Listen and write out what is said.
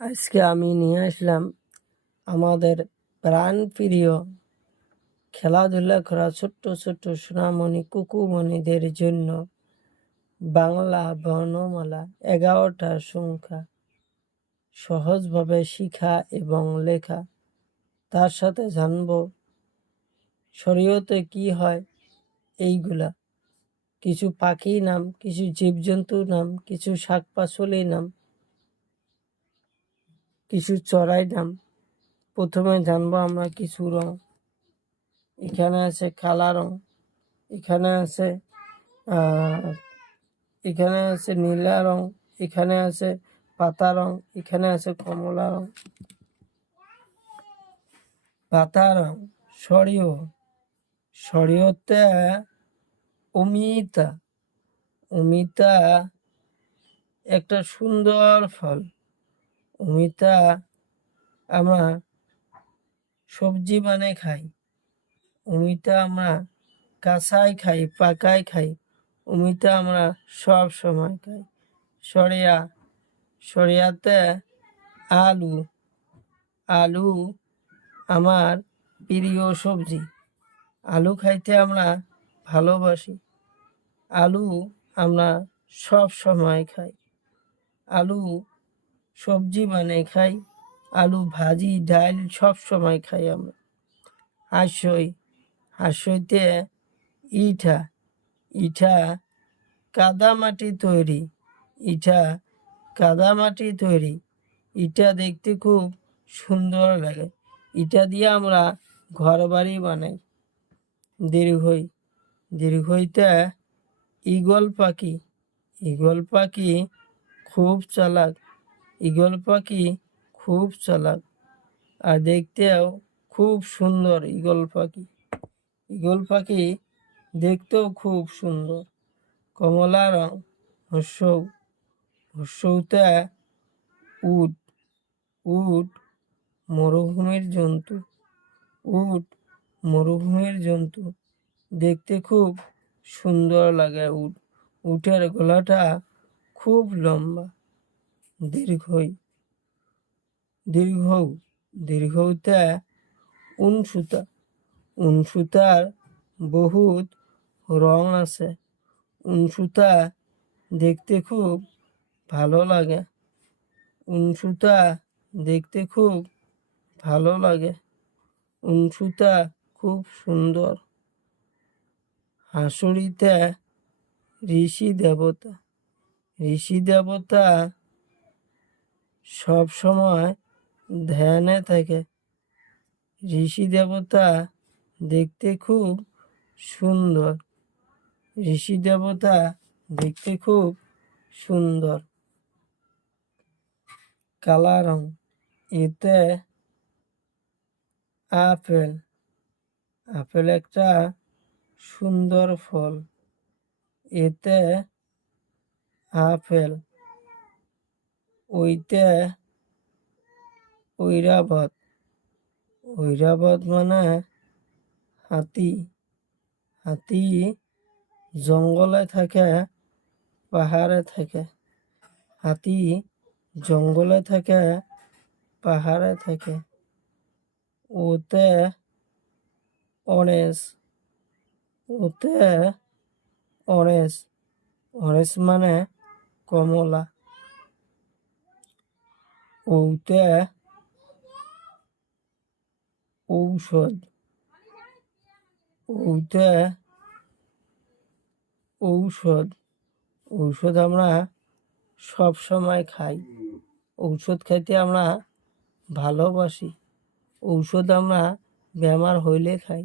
আজকে আমি নিয়ে আসলাম আমাদের প্রাণপ্রিয় খেলাধুলা করা ছোট্ট ছোট্ট সোনামণি কুকুমণিদের জন্য বাংলা বর্ণমালা 11টা সংখ্যা সহজভাবে শিখা এবং লেখা। তার সাথে জানব শরীয়তে কি হয় এইগুলা, কিছু পাখির নাম, কিছু জীবজন্তুর নাম, কিছু শাক পাচলির নাম, কিছু চড়াই নাম। প্রথমে জানবো আমরা কিছু রং। এখানে আছে কালা রং, এখানে আছে নীলা রং, এখানে আছে পাতা রং, এখানে আছে কমলা রং। পাতা রং শরীয়তে অমিতা একটা সুন্দর ফল। অমিতা আমরা সবজি বানিয়ে খাই, অমিতা আমরা কাঁচাই খাই, পাকাই খাই, অমিতা আমরা সব সময় খাই। শরিয়াতে আলু আমার প্রিয় সবজি। আলু খাইতে আমরা ভালোবাসি, আলু আমরা সব সময় খাই। আলু সবজি বানিয়ে খাই, আলু ভাজি ডাল সব সময় খাই আমরা। হাঁসইতে ইটা কাদামাটি তৈরি। ইটা দেখতে খুব সুন্দর লাগে, ইটা দিয়ে আমরা ঘর বাড়ি বানাই। দীর্ঘইতে ঈগল পাখি খুব চালাক, আর দেখতেও খুব সুন্দর। ঈগল পাখি দেখতেও খুব সুন্দর। কমলা রং হর্ষৌতে উট মরুভূমির জন্তু, দেখতে খুব সুন্দর লাগে। উটের গলাটা খুব লম্বা। দীর্ঘতে উনসুতার বহুত রং আছে। উনসুতা দেখতে খুব ভালো লাগে। উনসুতা খুব সুন্দর। হাঁসুরিতে ঋষি দেবতা সব সময় ধ্যানে থাকে। ঋষি দেবতা দেখতে খুব সুন্দর। কালা রং, এতে আপেল একটা সুন্দর ফল। এতে আপেল, ওইতে ঐরাবত মানে হাতি জঙ্গলে থাকে, পাহাড়ে থাকে। ওতে অরেঞ্জ মানে কমলা। ওতে ঔষধ আমরা সব সময় খাই, ঔষধ খাইতে আমরা ভালোবাসি, ঔষধ আমরা বেমার হইলে খাই।